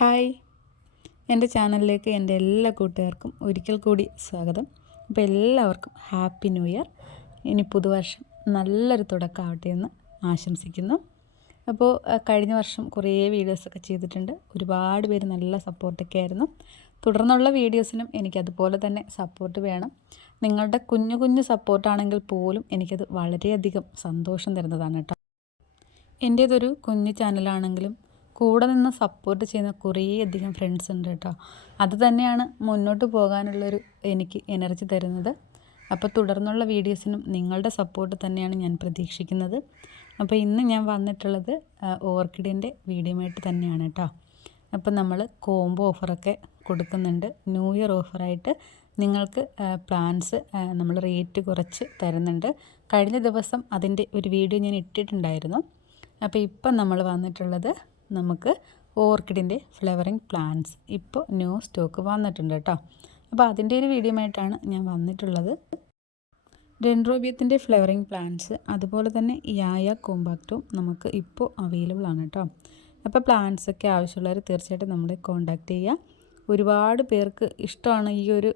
Hi, എൻ്റെ ചാനലിലേക്ക് എൻ്റെ എല്ലാ കൂട്ടുകാർക്കും ഒരിക്കൽ കൂടി സ്വാഗതം. അപ്പോൾ എല്ലാവർക്കും ഹാപ്പി ന്യൂ ഇയർ. ഇനി പുതുവർഷം നല്ലൊരു തുടക്കമാവട്ടെ എന്ന് ആശംസിക്കുന്നു. അപ്പോൾ കഴിഞ്ഞ വർഷം കുറേ വീഡിയോസൊക്കെ ചെയ്തിട്ടുണ്ട്. ഒരുപാട് പേര് നല്ല സപ്പോർട്ടൊക്കെ ആയിരുന്നു. തുടർന്നുള്ള വീഡിയോസിനും എനിക്കതുപോലെ തന്നെ സപ്പോർട്ട് വേണം. നിങ്ങളുടെ കുഞ്ഞു കുഞ്ഞു സപ്പോർട്ടാണെങ്കിൽ പോലും എനിക്കത് വളരെയധികം സന്തോഷം തരുന്നതാണ് കേട്ടോ. എൻ്റേതൊരു കുഞ്ഞു ചാനലാണെങ്കിലും കൂടെ നിന്ന് സപ്പോർട്ട് ചെയ്യുന്ന കുറേയധികം ഫ്രണ്ട്സ് ഉണ്ട് കേട്ടോ. അത് തന്നെയാണ് മുന്നോട്ട് പോകാനുള്ളൊരു എനിക്ക് എനർജി തരുന്നത്. അപ്പോൾ തുടർന്നുള്ള വീഡിയോസിനും നിങ്ങളുടെ സപ്പോർട്ട് തന്നെയാണ് ഞാൻ പ്രതീക്ഷിക്കുന്നത്. അപ്പോൾ ഇന്ന് ഞാൻ വന്നിട്ടുള്ളത് ഓർക്കിഡിൻ്റെ വീഡിയോയുമായിട്ട് തന്നെയാണ് കേട്ടോ. അപ്പോൾ നമ്മൾ കോംബോ ഓഫറൊക്കെ കൊടുക്കുന്നുണ്ട്. ന്യൂ ഇയർ ഓഫറായിട്ട് നിങ്ങൾക്ക് പ്ലാന്റ്സ് നമ്മൾ റേറ്റ് കുറച്ച് തരുന്നുണ്ട്. കഴിഞ്ഞ ദിവസം അതിൻ്റെ ഒരു വീഡിയോ ഞാൻ ഇട്ടിട്ടുണ്ടായിരുന്നു. അപ്പോൾ ഇപ്പം നമ്മൾ വന്നിട്ടുള്ളത് നമുക്ക് ഓർക്കിഡിൻ്റെ ഫ്ലവറിങ് പ്ലാന്റ്സ് ഇപ്പോൾ ന്യൂ സ്റ്റോക്ക് വന്നിട്ടുണ്ട് കേട്ടോ. അപ്പോൾ അതിൻ്റെ ഒരു വീഡിയോയുമായിട്ടാണ് ഞാൻ വന്നിട്ടുള്ളത്. ഡെൻഡ്രോബിയത്തിൻ്റെ ഫ്ലവറിങ് പ്ലാന്റ്സ് അതുപോലെ തന്നെ യായ കോമ്പാക്റ്റും നമുക്ക് ഇപ്പോൾ അവൈലബിൾ ആണ് കേട്ടോ. അപ്പോൾ പ്ലാന്റ്സൊക്കെ ആവശ്യമുള്ളവർ തീർച്ചയായിട്ടും നമ്മളെ കോൺടാക്റ്റ് ചെയ്യുക. ഒരുപാട് പേർക്ക് ഇഷ്ടമാണ് ഈ ഒരു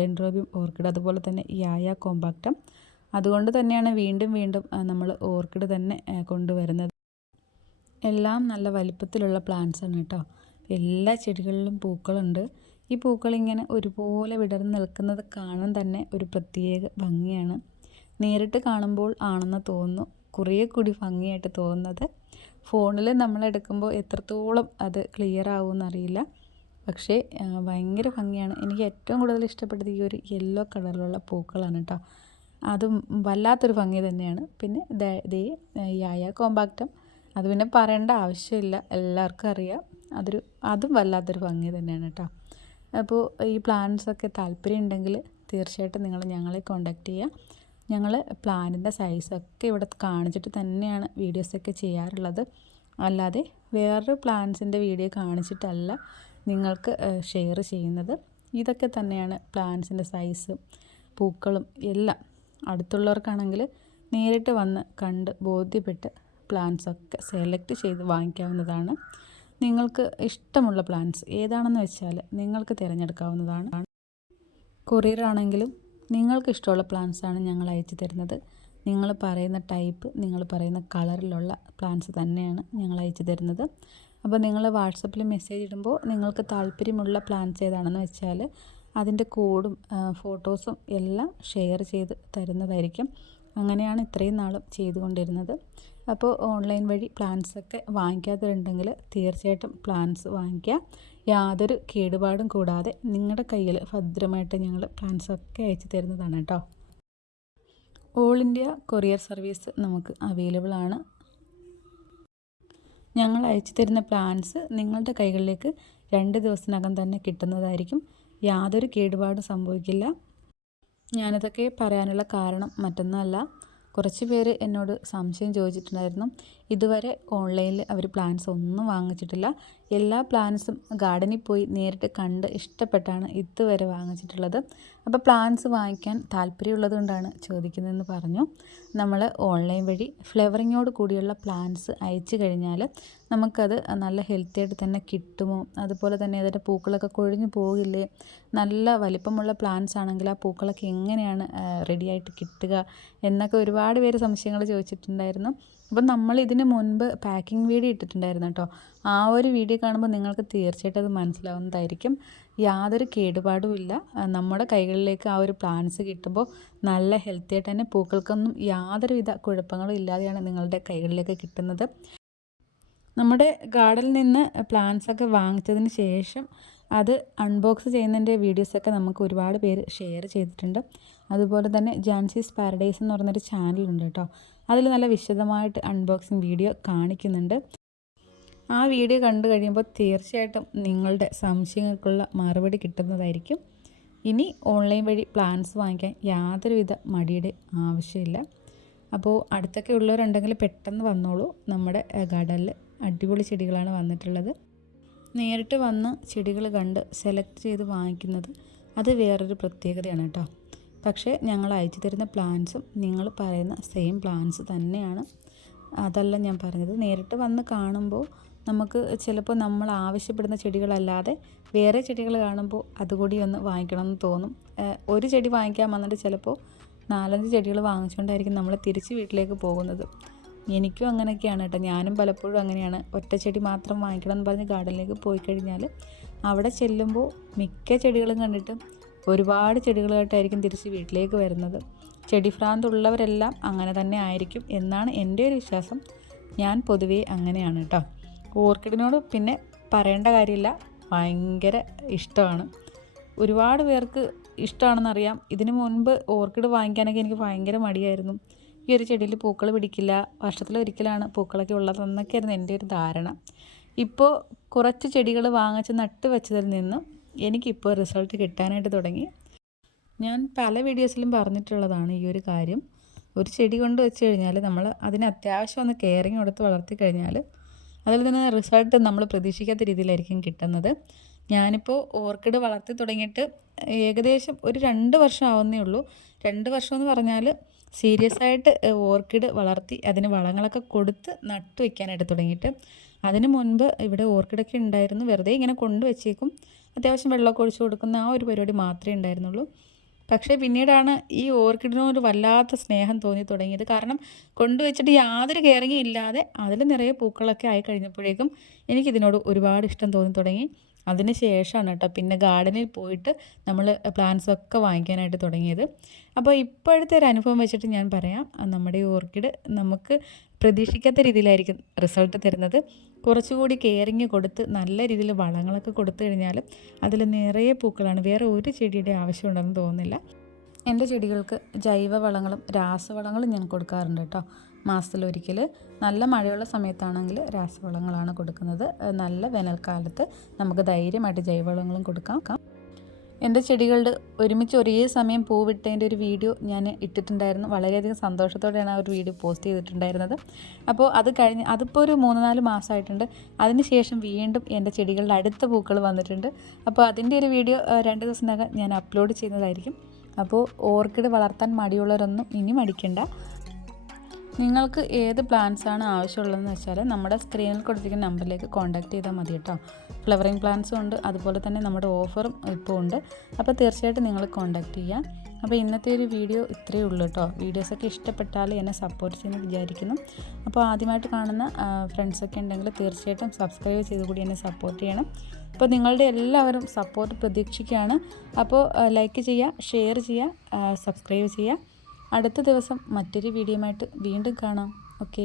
ഡെൻഡ്രോബിയം ഓർക്കിഡ് അതുപോലെ തന്നെ യായ കോമ്പാക്റ്റം. അതുകൊണ്ട് തന്നെയാണ് വീണ്ടും വീണ്ടും നമ്മൾ ഓർക്കിഡ് തന്നെ കൊണ്ടുവരുന്നത്. എല്ലാം നല്ല വലിപ്പത്തിലുള്ള പ്ലാന്റ്സ് ആണ് കേട്ടോ. എല്ലാ ചെടികളിലും പൂക്കളുണ്ട്. ഈ പൂക്കൾ ഇങ്ങനെ ഒരുപോലെ വിടർന്ന് നിൽക്കുന്നത് കാണാൻ തന്നെ ഒരു പ്രത്യേക ഭംഗിയാണ്. നേരിട്ട് കാണുമ്പോൾ ആണെന്ന് തോന്നുന്നു കുറേ കൂടി ഭംഗിയായിട്ട് തോന്നുന്നത്. ഫോണിൽ നമ്മളെടുക്കുമ്പോൾ എത്രത്തോളം അത് ക്ലിയർ ആവുമെന്നറിയില്ല. പക്ഷേ ഭയങ്കര ഭംഗിയാണ്. എനിക്ക് ഏറ്റവും കൂടുതൽ ഇഷ്ടപ്പെട്ടത് ഈ ഒരു യെല്ലോ കളറിലുള്ള പൂക്കളാണ് കേട്ടോ. അതും വല്ലാത്തൊരു ഭംഗി തന്നെയാണ്. പിന്നെ ദേ യായ കോമ്പാക്റ്റം അത് പിന്നെ പറയേണ്ട ആവശ്യമില്ല, എല്ലാവർക്കും അറിയാം. അതും വല്ലാത്തൊരു ഭംഗി തന്നെയാണ് കേട്ടോ. അപ്പോൾ ഈ പ്ലാന്റ്സൊക്കെ താല്പര്യം ഉണ്ടെങ്കിൽ തീർച്ചയായിട്ടും നിങ്ങൾ ഞങ്ങളെ കോൺടാക്റ്റ് ചെയ്യുക. ഞങ്ങൾ പ്ലാന്റിൻ്റെ സൈസൊക്കെ ഇവിടെ കാണിച്ചിട്ട് തന്നെയാണ് വീഡിയോസൊക്കെ ചെയ്യാറുള്ളത്. അല്ലാതെ വേറൊരു പ്ലാന്റ്സിൻ്റെ വീഡിയോ കാണിച്ചിട്ടല്ല നിങ്ങൾക്ക് ഷെയർ ചെയ്യുന്നത്. ഇതൊക്കെ തന്നെയാണ് പ്ലാന്റ്സിൻ്റെ സൈസും പൂക്കളും എല്ലാം. അടുത്തുള്ളവർക്കാണെങ്കിൽ നേരിട്ട് വന്ന് കണ്ട് ബോധ്യപ്പെട്ട് പ്ലാന്റ്സൊക്കെ സെലക്ട് ചെയ്ത് വാങ്ങിക്കാവുന്നതാണ്. നിങ്ങൾക്ക് ഇഷ്ടമുള്ള പ്ലാന്റ്സ് ഏതാണെന്ന് വെച്ചാൽ നിങ്ങൾക്ക് തിരഞ്ഞെടുക്കാവുന്നതാണ്. കൊറിയർ ആണെങ്കിലും നിങ്ങൾക്ക് ഇഷ്ടമുള്ള പ്ലാന്റ്സാണ് ഞങ്ങൾ അയച്ചു തരുന്നത്. നിങ്ങൾ പറയുന്ന ടൈപ്പ്, നിങ്ങൾ പറയുന്ന കളറിലുള്ള പ്ലാന്റ്സ് തന്നെയാണ് ഞങ്ങൾ അയച്ചു തരുന്നത്. അപ്പോൾ നിങ്ങൾ വാട്സപ്പിൽ മെസ്സേജ് ഇടുമ്പോൾ നിങ്ങൾക്ക് താല്പര്യമുള്ള പ്ലാന്റ്സ് ഏതാണെന്ന് വെച്ചാൽ അതിൻ്റെ കോഡും ഫോട്ടോസും എല്ലാം ഷെയർ ചെയ്ത് തരുന്നതായിരിക്കും. അങ്ങനെയാണ് ഇത്രയും നാളും ചെയ്തുകൊണ്ടിരുന്നത്. അപ്പോൾ ഓൺലൈൻ വഴി പ്ലാന്റ്സൊക്കെ വാങ്ങിക്കാത്തവരുണ്ടെങ്കിൽ തീർച്ചയായിട്ടും പ്ലാന്റ്സ് വാങ്ങിക്കുക. യാതൊരു കേടുപാടും കൂടാതെ നിങ്ങളുടെ കയ്യിൽ ഭദ്രമായിട്ട് ഞങ്ങൾ പ്ലാന്റ്സൊക്കെ അയച്ചു തരുന്നതാണ് കേട്ടോ. ഓൾ ഇന്ത്യ കൊറിയർ സർവീസ് നമുക്ക് അവൈലബിൾ ആണ്. ഞങ്ങൾ അയച്ചു തരുന്ന പ്ലാന്റ്സ് നിങ്ങളുടെ കൈകളിലേക്ക് 2 ദിവസത്തിനകം തന്നെ കിട്ടുന്നതായിരിക്കും. യാതൊരു കേടുപാടും സംഭവിക്കില്ല. ഞാനിതൊക്കെ പറയാനുള്ള കാരണം മറ്റൊന്നുമല്ല, കുറച്ച് പേര് എന്നോട് സംശയം ചോദിച്ചിട്ടുണ്ടായിരുന്നു. ഇതുവരെ ഓൺലൈനിൽ അവർ പ്ലാന്റ്സ് ഒന്നും വാങ്ങിച്ചിട്ടില്ല. എല്ലാ പ്ലാന്റ്സും ഗാർഡനിൽ പോയി നേരിട്ട് കണ്ട് ഇഷ്ടപ്പെട്ടാണ് ഇതുവരെ വാങ്ങിച്ചിട്ടുള്ളത്. അപ്പോൾ പ്ലാന്റ്സ് വാങ്ങിക്കാൻ താല്പര്യമുള്ളത് കൊണ്ടാണ് ചോദിക്കുന്നതെന്ന് പറഞ്ഞു. നമ്മൾ ഓൺലൈൻ വഴി ഫ്ലവറിങ്ങോട് കൂടിയുള്ള പ്ലാന്റ്സ് അയച്ചു കഴിഞ്ഞാൽ നമുക്കത് നല്ല ഹെൽത്തി ആയിട്ട് തന്നെ കിട്ടുമോ, അതുപോലെ തന്നെ അതിൻ്റെ പൂക്കളൊക്കെ കൊഴിഞ്ഞു പോകില്ലേ, നല്ല വലിപ്പമുള്ള പ്ലാന്റ്സ് ആണെങ്കിൽ ആ പൂക്കളൊക്കെ എങ്ങനെയാണ് റെഡിയായിട്ട് കിട്ടുക എന്നൊക്കെ ഒരുപാട് പേര് സംശയങ്ങൾ ചോദിച്ചിട്ടുണ്ടായിരുന്നു. അപ്പം നമ്മൾ ഇതിന് മുൻപ് പാക്കിംഗ് വീഡിയോ ഇട്ടിട്ടുണ്ടായിരുന്നു കേട്ടോ. ആ ഒരു വീഡിയോ കാണുമ്പോൾ നിങ്ങൾക്ക് തീർച്ചയായിട്ടും അത് മനസ്സിലാവുന്നതായിരിക്കും. യാതൊരു കേടുപാടുമില്ല. നമ്മുടെ കൈകളിലേക്ക് ആ ഒരു പ്ലാന്റ്സ് കിട്ടുമ്പോൾ നല്ല ഹെൽത്തി ആയിട്ട് തന്നെ പൂക്കൾക്കൊന്നും യാതൊരുവിധ കുഴപ്പങ്ങളും ഇല്ലാതെയാണ് നിങ്ങളുടെ കൈകളിലേക്ക് കിട്ടുന്നത്. നമ്മുടെ ഗാർഡനിൽ നിന്ന് പ്ലാന്റ്സൊക്കെ വാങ്ങിച്ചതിന് ശേഷം അത് അൺബോക്സ് ചെയ്യുന്നതിൻ്റെ വീഡിയോസൊക്കെ നമുക്ക് ഒരുപാട് പേര് ഷെയർ ചെയ്തിട്ടുണ്ട്. അതുപോലെ തന്നെ ജാൻസീസ് പാരഡൈസ് എന്ന് പറഞ്ഞൊരു ചാനലുണ്ട് കേട്ടോ. അതിൽ നല്ല വിശദമായിട്ട് അൺബോക്സിങ് വീഡിയോ കാണിക്കുന്നുണ്ട്. ആ വീഡിയോ കണ്ടു കഴിയുമ്പോൾ തീർച്ചയായിട്ടും നിങ്ങളുടെ സംശയങ്ങൾക്കുള്ള മറുപടി കിട്ടുന്നതായിരിക്കും. ഇനി ഓൺലൈൻ വഴി പ്ലാന്റ്സ് വാങ്ങിക്കാൻ യാതൊരുവിധ മടിയുടെ ആവശ്യമില്ല. അപ്പോൾ അടുത്തൊക്കെ ഉള്ളവരുണ്ടെങ്കിൽ പെട്ടെന്ന് വന്നോളൂ. നമ്മുടെ ഗാർഡനിൽ അടിപൊളി ചെടികളാണ് വന്നിട്ടുള്ളത്. നേരിട്ട് വന്ന് ചെടികൾ കണ്ട് സെലക്ട് ചെയ്ത് വാങ്ങിക്കുന്നത് അത് വേറൊരു പ്രത്യേകതയാണ് കേട്ടോ. പക്ഷേ ഞങ്ങൾ അയച്ചു തരുന്ന പ്ലാന്റ്സും നിങ്ങൾ പറയുന്ന സെയിം പ്ലാന്റ്സ് തന്നെയാണ്. അതല്ല ഞാൻ പറഞ്ഞത്, നേരിട്ട് വന്ന് കാണുമ്പോൾ നമുക്ക് ചിലപ്പോൾ നമ്മൾ ആവശ്യപ്പെടുന്ന ചെടികളല്ലാതെ വേറെ ചെടികൾ കാണുമ്പോൾ അതുകൂടി ഒന്ന് വാങ്ങിക്കണമെന്ന് തോന്നും. ഒരു ചെടി വാങ്ങിക്കാൻ വന്നിട്ട് ചിലപ്പോൾ 4-5 ചെടികൾ വാങ്ങിച്ചുകൊണ്ടായിരിക്കും നമ്മൾ തിരിച്ച് വീട്ടിലേക്ക് പോകുന്നത്. എനിക്കും അങ്ങനെയൊക്കെയാണ് കേട്ടോ. ഞാനും പലപ്പോഴും അങ്ങനെയാണ്. ഒറ്റ ചെടി മാത്രം വാങ്ങിക്കണം എന്ന് പറഞ്ഞ് ഗാർഡനിലേക്ക് പോയി കഴിഞ്ഞാൽ അവിടെ ചെല്ലുമ്പോൾ മിക്ക ചെടികളും കണ്ടിട്ട് ഒരുപാട് ചെടികളായിട്ടായിരിക്കും തിരിച്ച് വീട്ടിലേക്ക് വരുന്നത്. ചെടി ഭ്രാന്തുള്ളവരെല്ലാം അങ്ങനെ തന്നെ ആയിരിക്കും എന്നാണ് എൻ്റെ ഒരു വിശ്വാസം. ഞാൻ പൊതുവേ അങ്ങനെയാണ് കേട്ടോ. ഓർക്കിഡിനോട് പിന്നെ പറയേണ്ട കാര്യമില്ല, ഭയങ്കര ഇഷ്ടമാണ്. ഒരുപാട് പേർക്ക് ഇഷ്ടമാണെന്നറിയാം. ഇതിനു മുൻപ് ഓർക്കിഡ് വാങ്ങിക്കാനൊക്കെ എനിക്ക് ഭയങ്കര മടിയായിരുന്നു. ഈ ഒരു ചെടിയിൽ പൂക്കൾ പിടിക്കില്ല, വർഷത്തിലൊരിക്കലാണ് പൂക്കളൊക്കെ ഉള്ളതെന്നൊക്കെയായിരുന്നു എൻ്റെ ഒരു ധാരണ. ഇപ്പോൾ കുറച്ച് ചെടികൾ വാങ്ങിച്ച് നട്ട് വെച്ചതിൽ നിന്നും എനിക്കിപ്പോൾ റിസൾട്ട് കിട്ടാനായിട്ട് തുടങ്ങി. ഞാൻ പല വീഡിയോസിലും പറഞ്ഞിട്ടുള്ളതാണ് ഈ ഒരു കാര്യം. ഒരു ചെടി കൊണ്ട് വെച്ച് കഴിഞ്ഞാൽ നമ്മൾ അതിന് അത്യാവശ്യം ഒന്ന് കെയറിങ് കൊടുത്ത് വളർത്തി കഴിഞ്ഞാൽ അതിൽ നിന്ന് റിസൾട്ട് നമ്മൾ പ്രതീക്ഷിക്കാത്ത രീതിയിലായിരിക്കും കിട്ടുന്നത്. ഞാനിപ്പോൾ ഓർക്കിഡ് വളർത്തി തുടങ്ങിയിട്ട് ഏകദേശം ഒരു 2 വർഷം ആവുന്നേ ഉള്ളൂ. 2 വർഷം എന്ന് പറഞ്ഞാൽ സീരിയസ് ആയിട്ട് ഓർക്കിഡ് വളർത്തി അതിന് വളങ്ങളൊക്കെ കൊടുത്ത് നട്ടു വയ്ക്കാനായിട്ട് തുടങ്ങിയിട്ട്. അതിന് മുൻപ് ഇവിടെ ഓർക്കിഡൊക്കെ ഉണ്ടായിരുന്നു, വെറുതെ ഇങ്ങനെ കൊണ്ടുവച്ചേക്കും, അത്യാവശ്യം വെള്ളമൊക്കെ ഒഴിച്ചു കൊടുക്കുന്ന ആ ഒരു പരിപാടി മാത്രമേ ഉണ്ടായിരുന്നുള്ളൂ. പക്ഷേ പിന്നീടാണ് ഈ ഓർക്കിഡിനോട് വല്ലാത്ത സ്നേഹം തോന്നി തുടങ്ങിയത്. കാരണം കൊണ്ടുവച്ചിട്ട് യാതൊരു കെയറിങ്ങും ഇല്ലാതെ അതിൽ നിറയെ പൂക്കളൊക്കെ ആയി കഴിഞ്ഞപ്പോഴേക്കും എനിക്കിതിനോട് ഒരുപാട് ഇഷ്ടം തോന്നി തുടങ്ങി. അതിന് ശേഷമാണ് കേട്ടോ പിന്നെ ഗാർഡനിൽ പോയിട്ട് നമ്മൾ പ്ലാന്റ്സൊക്കെ വാങ്ങിക്കാനായിട്ട് തുടങ്ങിയത്. അപ്പോൾ ഇപ്പോഴത്തെ ഒരു അനുഭവം വെച്ചിട്ട് ഞാൻ പറയാം, നമ്മുടെ ഓർക്കിഡ് നമുക്ക് പ്രതീക്ഷിക്കാത്ത രീതിയിലായിരിക്കും റിസൾട്ട് തരുന്നത്. കുറച്ചുകൂടി കെയറിങ് കൊടുത്ത് നല്ല രീതിയിൽ വളങ്ങളൊക്കെ കൊടുത്തു കഴിഞ്ഞാൽ അതിൽ നിറയെ പൂക്കളാണ്. വേറെ ഒരു ചെടിയുടെ ആവശ്യമുണ്ടെന്ന് തോന്നുന്നില്ല. എൻ്റെ ചെടികൾക്ക് ജൈവവളങ്ങളും രാസവളങ്ങളും ഞാൻ കൊടുക്കാറുണ്ട് കേട്ടോ. മാസത്തിലൊരിക്കൽ. നല്ല മഴയുള്ള സമയത്താണെങ്കിൽ രാസവളങ്ങളാണ് കൊടുക്കുന്നത്. നല്ല വേനൽക്കാലത്ത് നമുക്ക് ധൈര്യമായിട്ട് ജൈവവളങ്ങളും കൊടുക്കാം. എൻ്റെ ചെടികളുടെ ഒരുമിച്ച് ഒരേ സമയം പൂവിട്ടതിൻ്റെ ഒരു വീഡിയോ ഞാൻ ഇട്ടിട്ടുണ്ടായിരുന്നു. വളരെയധികം സന്തോഷത്തോടെയാണ് ആ ഒരു വീഡിയോ പോസ്റ്റ് ചെയ്തിട്ടുണ്ടായിരുന്നത്. അപ്പോൾ അത് കഴിഞ്ഞ് അതിപ്പോൾ ഒരു 3-4 മാസമായിട്ടുണ്ട്. അതിന് ശേഷം വീണ്ടും എൻ്റെ ചെടികളുടെ അടുത്ത പൂക്കൾ വന്നിട്ടുണ്ട്. അപ്പോൾ അതിൻ്റെ ഒരു വീഡിയോ 2 ദിവസത്തിനകം ഞാൻ അപ്ലോഡ് ചെയ്യുന്നതായിരിക്കും. അപ്പോൾ ഓർക്കിഡ് വളർത്താൻ മടിയുള്ളവരൊന്നും ഇനി മടിക്കണ്ട. നിങ്ങൾക്ക് ഏത് പ്ലാന്റ്സാണ് ആവശ്യമുള്ളതെന്ന് വെച്ചാൽ നമ്മുടെ സ്ക്രീനിൽ കൊടുത്തിരിക്കുന്ന നമ്പറിലേക്ക് കോൺടാക്ട് ചെയ്താൽ മതി കേട്ടോ. ഫ്ലവറിങ് പ്ലാന്റ്സും ഉണ്ട്, അതുപോലെ തന്നെ നമ്മുടെ ഓഫറും ഇപ്പോൾ ഉണ്ട്. അപ്പോൾ തീർച്ചയായിട്ടും നിങ്ങൾ കോൺടാക്ട് ചെയ്യുക. അപ്പോൾ ഇന്നത്തെ ഒരു വീഡിയോ ഇത്രയേ ഉള്ളൂ കേട്ടോ. വീഡിയോസൊക്കെ ഇഷ്ടപ്പെട്ടാൽ എന്നെ സപ്പോർട്ട് ചെയ്യുമെന്ന് വിചാരിക്കുന്നു. അപ്പോൾ ആദ്യമായിട്ട് കാണുന്ന ഫ്രണ്ട്സൊക്കെ ഉണ്ടെങ്കിൽ തീർച്ചയായിട്ടും സബ്സ്ക്രൈബ് ചെയ്ത് കൂടി എന്നെ സപ്പോർട്ട് ചെയ്യണം. അപ്പോൾ നിങ്ങളുടെ എല്ലാവരും സപ്പോർട്ട് പ്രതീക്ഷിക്കുകയാണ്. അപ്പോൾ ലൈക്ക് ചെയ്യുക, ഷെയർ ചെയ്യുക, സബ്സ്ക്രൈബ് ചെയ്യുക. അടുത്ത ദിവസം മറ്റൊരു വീഡിയോയുമായിട്ട് വീണ്ടും കാണാം. ഓക്കേ.